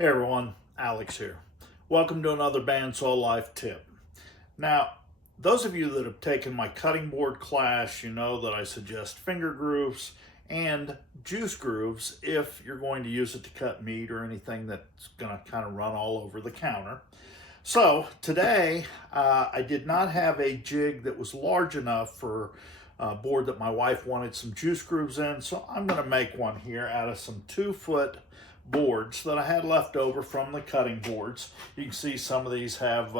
Hey everyone, Alex here. Welcome to another bandsaw life tip. Now, those of you that have taken my cutting board class, you know that I suggest finger grooves and juice grooves if you're going to use it to cut meat or anything that's going to kind of run all over the counter. So today, I did not have a jig that was large enough for a board that my wife wanted some juice grooves in, so I'm going to make one here out of some 2-foot boards that I had left over from the cutting boards. You can see some of these have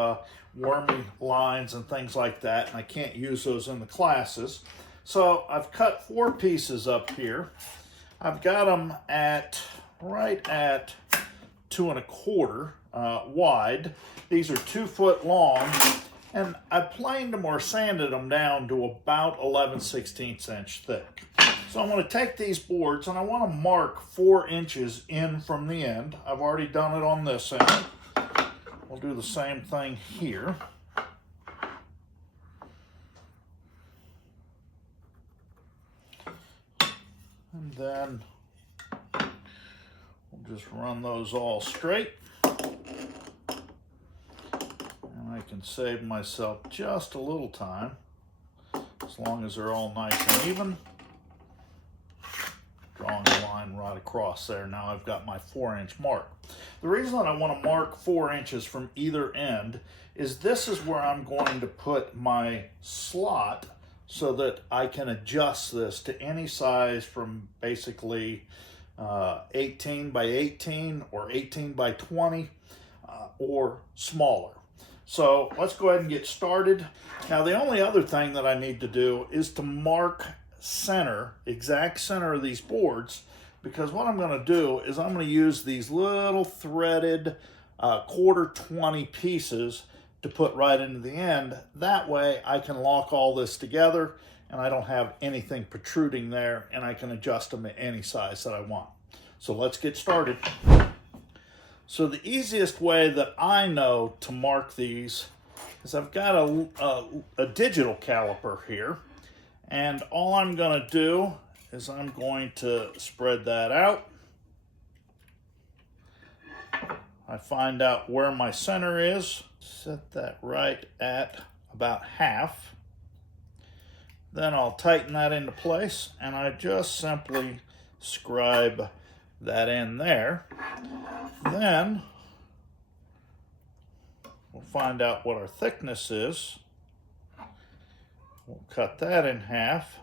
wormy lines and things like that, and I can't use those in the classes. So I've cut 4 pieces up here. I've got them right at 2 1/4 wide. These are 2 foot long, and I planed them or sanded them down to about 11/16 inch thick. So I'm going to take these boards and I want to mark 4 inches in from the end. I've already done it on this end. We'll do the same thing here. And then we'll just run those all straight. And I can save myself just a little time as long as they're all nice and even. Drawing a line right across there. Now I've got my 4-inch mark. The reason that I want to mark 4 inches from either end is this is where I'm going to put my slot so that I can adjust this to any size from basically 18 by 18 or 18 by 20 or smaller. So let's go ahead and get started. Now the only other thing that I need to do is to mark center, exact center of these boards, because what I'm going to do is I'm going to use these little threaded 1/4 pieces to put right into the end. That way I can lock all this together and I don't have anything protruding there, and I can adjust them at any size that I want. So let's get started. So the easiest way that I know to mark these is I've got a digital caliper here. And all I'm going to do is I'm going to spread that out. I find out where my center is, set that right at about half. Then I'll tighten that into place, and I just simply scribe that in there. Then we'll find out what our thickness is. We'll cut that in half.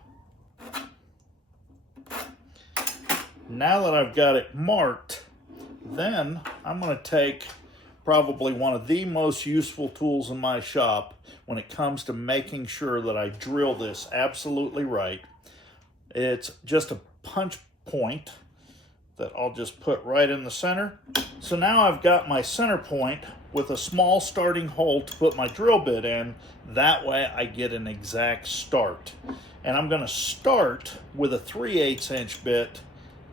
Now that I've got it marked, then I'm going to take probably one of the most useful tools in my shop when it comes to making sure that I drill this absolutely right. It's just a punch point that I'll just put right in the center. So now I've got my center point with a small starting hole to put my drill bit in. That way I get an exact start. And I'm going to start with a 3/8 inch bit,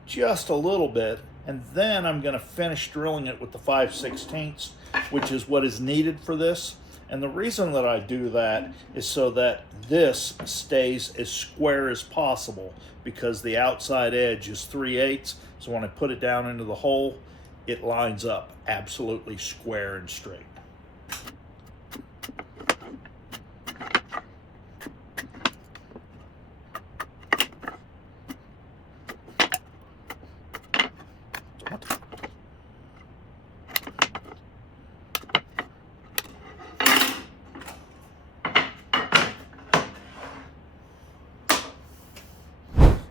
just a little bit, and then I'm going to finish drilling it with the 5/16, which is what is needed for this. And the reason that I do that is so that this stays as square as possible, because the outside edge is 3/8. So when I put it down into the hole, it lines up absolutely square and straight.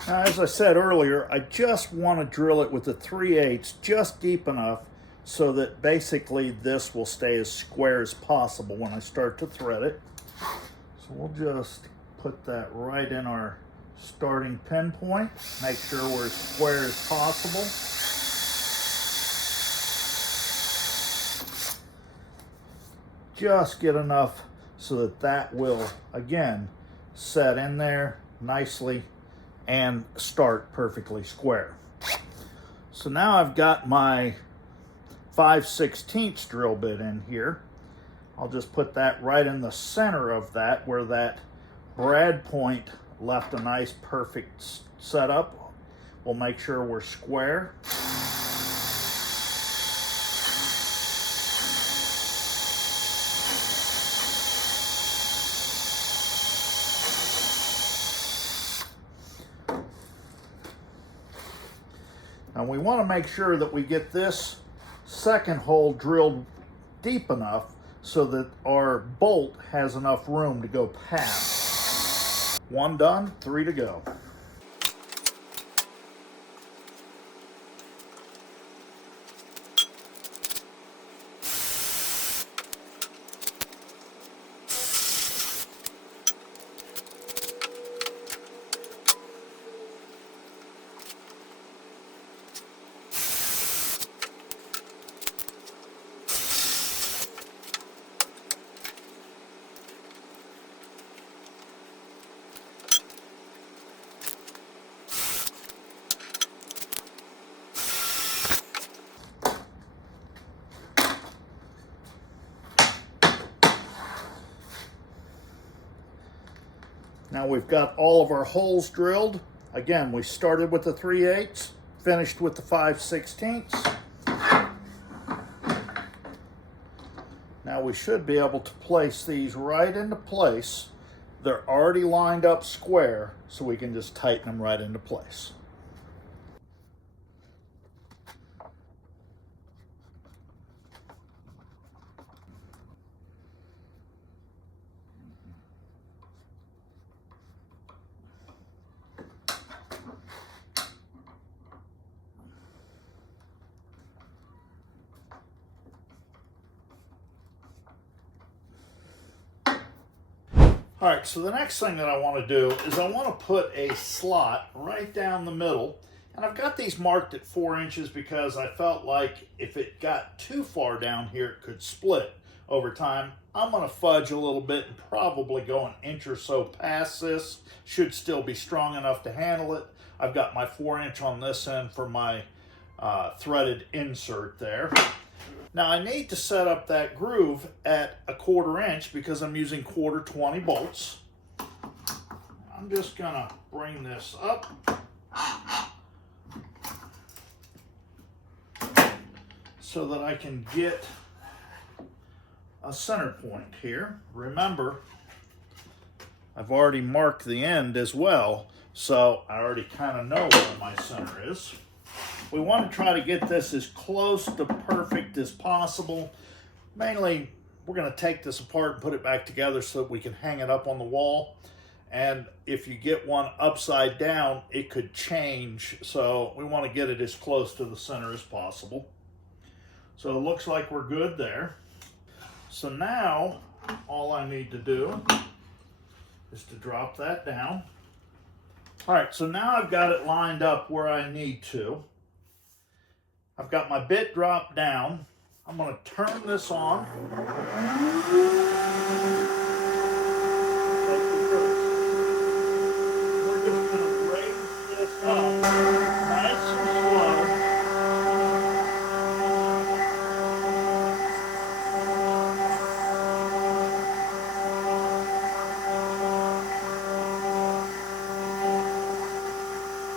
Now, as I said earlier, I just want to drill it with the 3/8 just deep enough so that basically this will stay as square as possible when I start to thread it. So we'll just put that right in our starting pinpoint, make sure we're as square as possible. Just get enough so that that will, again, set in there nicely and start perfectly square. So now I've got my 5/16 drill bit in here. I'll just put that right in the center of that, where that brad point left a nice perfect setup. We'll make sure we're square. we want to make sure that we get this second hole drilled deep enough so that our bolt has enough room to go past. One done, 3 to go. Now we've got all of our holes drilled. Again, we started with the 3/8, finished with the 5/16. Now we should be able to place these right into place. They're already lined up square, so we can just tighten them right into place. All right, so the next thing that I want to do is I want to put a slot right down the middle. And I've got these marked at 4 inches because I felt like if it got too far down here, it could split over time. I'm going to fudge a little bit and probably go an inch or so past this. Should still be strong enough to handle it. I've got my 4-inch on this end for my threaded insert there. Now I need to set up that groove at a 1/4 inch because I'm using 1/4 bolts. I'm just gonna bring this up. So that I can get a center point here. Remember, I've already marked the end as well, so I already kind of know where my center is. We want to try to get this as close to perfect as possible. Mainly, we're going to take this apart and put it back together so that we can hang it up on the wall. And if you get one upside down, it could change. So we want to get it as close to the center as possible. So it looks like we're good there. So now, all I need to do is to drop that down. All right, so now I've got it lined up where I need to. I've got my bit dropped down. I'm going to turn this on. We're just going to raise this up nice and slow.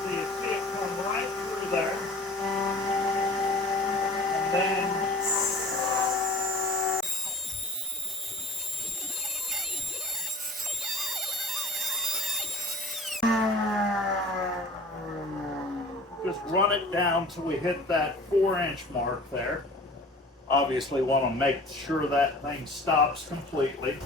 So you see it come right through there. Then just run it down till we hit that 4-inch mark there. Obviously want to make sure that thing stops completely.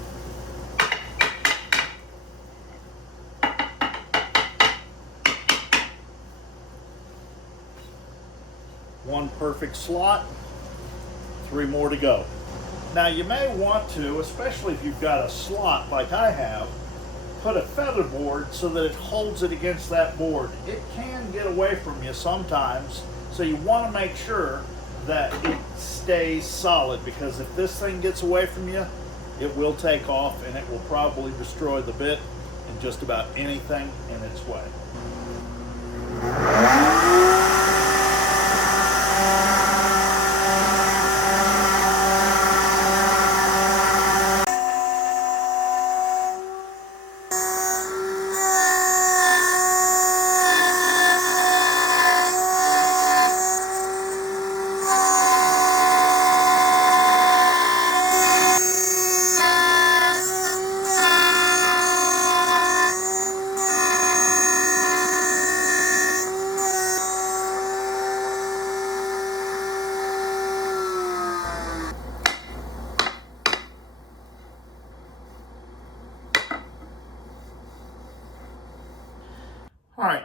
One perfect slot, 3 more to go. Now you may want to, especially if you've got a slot like I have, put a feather board so that it holds it against that board. It can get away from you sometimes, so you want to make sure that it stays solid, because if this thing gets away from you, it will take off and it will probably destroy the bit and just about anything in its way.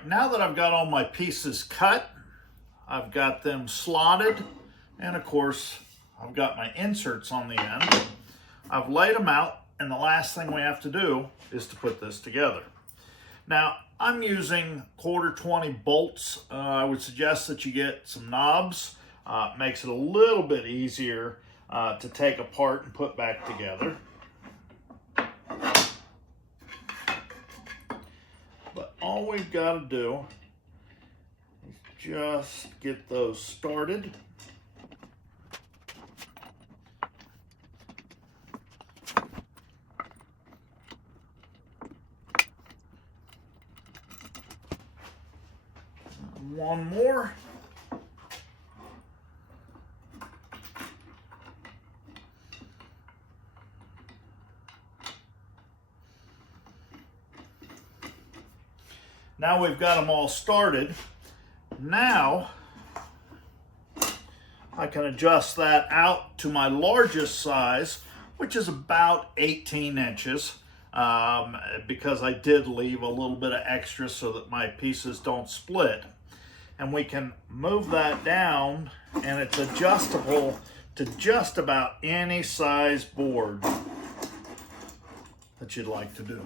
right, now that I've got all my pieces cut, I've got them slotted, and of course, I've got my inserts on the end. I've laid them out, and the last thing we have to do is to put this together. Now, I'm using 1/4 20 bolts. I would suggest that you get some knobs. Makes it a little bit easier to take apart and put back together. But all we've got to do is just get those started. One more. Now we've got them all started. Now I can adjust that out to my largest size, which is about 18 inches, because I did leave a little bit of extra so that my pieces don't split. And we can move that down, and it's adjustable to just about any size board that you'd like to do.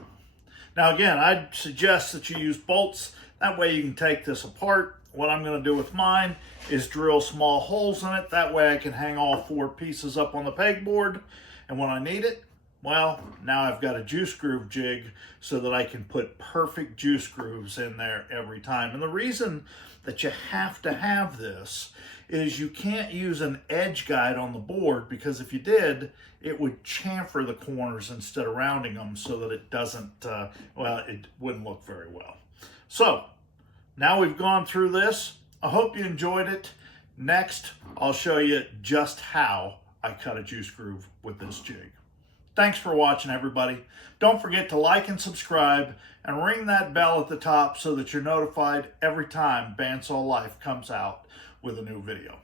Now again, I'd suggest that you use bolts. That way you can take this apart. What I'm going to do with mine is drill small holes in it. That way I can hang all 4 pieces up on the pegboard. And when I need it, well, now I've got a juice groove jig so that I can put perfect juice grooves in there every time. And the reason that you have to have this is you can't use an edge guide on the board, because if you did, it would chamfer the corners instead of rounding them, so that it doesn't, well, it wouldn't look very well. So now we've gone through this. I hope you enjoyed it. Next, I'll show you just how I cut a juice groove with this jig. Thanks for watching, everybody. Don't forget to like and subscribe and ring that bell at the top so that you're notified every time Bandsaw Life comes out with a new video.